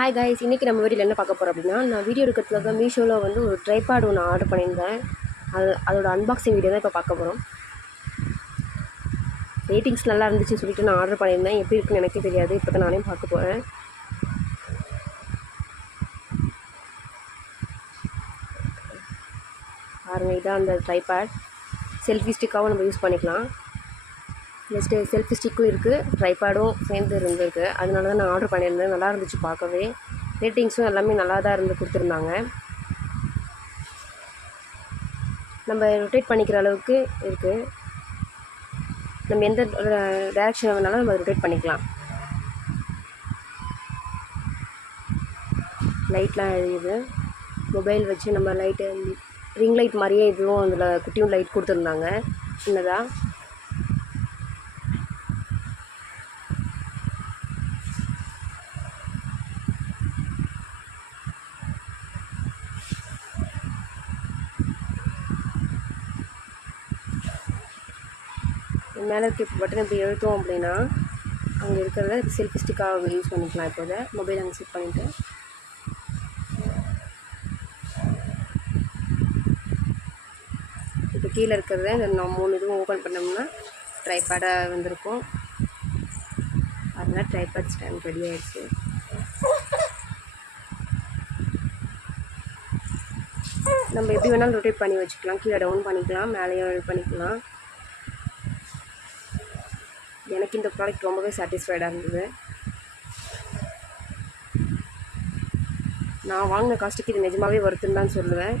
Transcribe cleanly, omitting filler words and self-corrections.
Hi guys, இன்றைக்கி நம்ம வீடியோவில் என்ன பார்க்க போகிறோம் அப்படின்னா, நான் வீடியோ எடுக்கிறதுக்காக மீஷோவில் வந்து ஒரு ட்ரைபாட் ஒன்று ஆர்டர் பண்ணியிருந்தேன். அதோட அன்பாக்சிங் வீடியோ தான் இப்போ பார்க்க போகிறோம். ரேட்டிங்ஸ் நல்லா இருந்துச்சுன்னு சொல்லிட்டு நான் ஆர்டர் பண்ணியிருந்தேன். எப்படி இருக்குன்னு எனக்கே தெரியாது. இப்போ தான் நானே பார்க்க போகிறேன். பாருங்கள், இதான் அந்த ட்ரைபாட். செல்ஃபி ஸ்டிக்காகவும் நம்ம யூஸ் பண்ணிக்கலாம். நெக்ஸ்ட்டு செல்ஃபி ஸ்டிக்கும் இருக்குது, ட்ரைபாடும் சேர்ந்து இருந்திருக்கு. அதனால தான் நான் ஆர்டர் பண்ணியிருந்தேன். நல்லா இருந்துச்சு பார்க்கவே. ரேட்டிங்ஸும் எல்லாமே நல்லா தான் இருந்து கொடுத்துருந்தாங்க. நம்ம ரொட்டேட் பண்ணிக்கிற அளவுக்கு இருக்குது. நம்ம எந்த டைரெக்ஷன் வேணாலும் நம்ம ரொட்டேட் பண்ணிக்கலாம். லைட்லாம் எரியுது. மொபைல் வச்சு நம்ம லைட்டு ரிங் லைட் மாதிரியே இதுவும் அதில் குட்டியும் லைட் கொடுத்துருந்தாங்க சின்னதாக. மேலே இருக்க பட்டன் இப்படி எழுத்தோம் அப்படின்னா அங்கே இருக்கிறத செல்ஃபி ஸ்டிக்காக யூஸ் பண்ணிக்கலாம். இப்போதை மொபைல் அங்கே செட் பண்ணிவிட்டு இப்போ கீழே இருக்கிறத நம்ம 3 இதுவும் ஓப்பன் பண்ணோம்னா ட்ரைபாடாக வந்திருக்கும். அதனால் ட்ரைபாட் ஸ்டாண்ட் ரெடி ஆகிடுச்சு. நம்ம எப்படி வேணாலும் ரொட்டேட் பண்ணி வச்சுக்கலாம். கீழே டவுன் பண்ணிக்கலாம், மேலேயும் பண்ணிக்கலாம். எனக்கு இந்த ப்ராடக்ட் ரொம்பவே சாட்டிஸ்ஃபைடாக இருந்தது. நான் வாங்கின காஸ்ட்டுக்கு இது நிஜமாகவே ஒர்த்துன்னு தான் சொல்லுவேன்.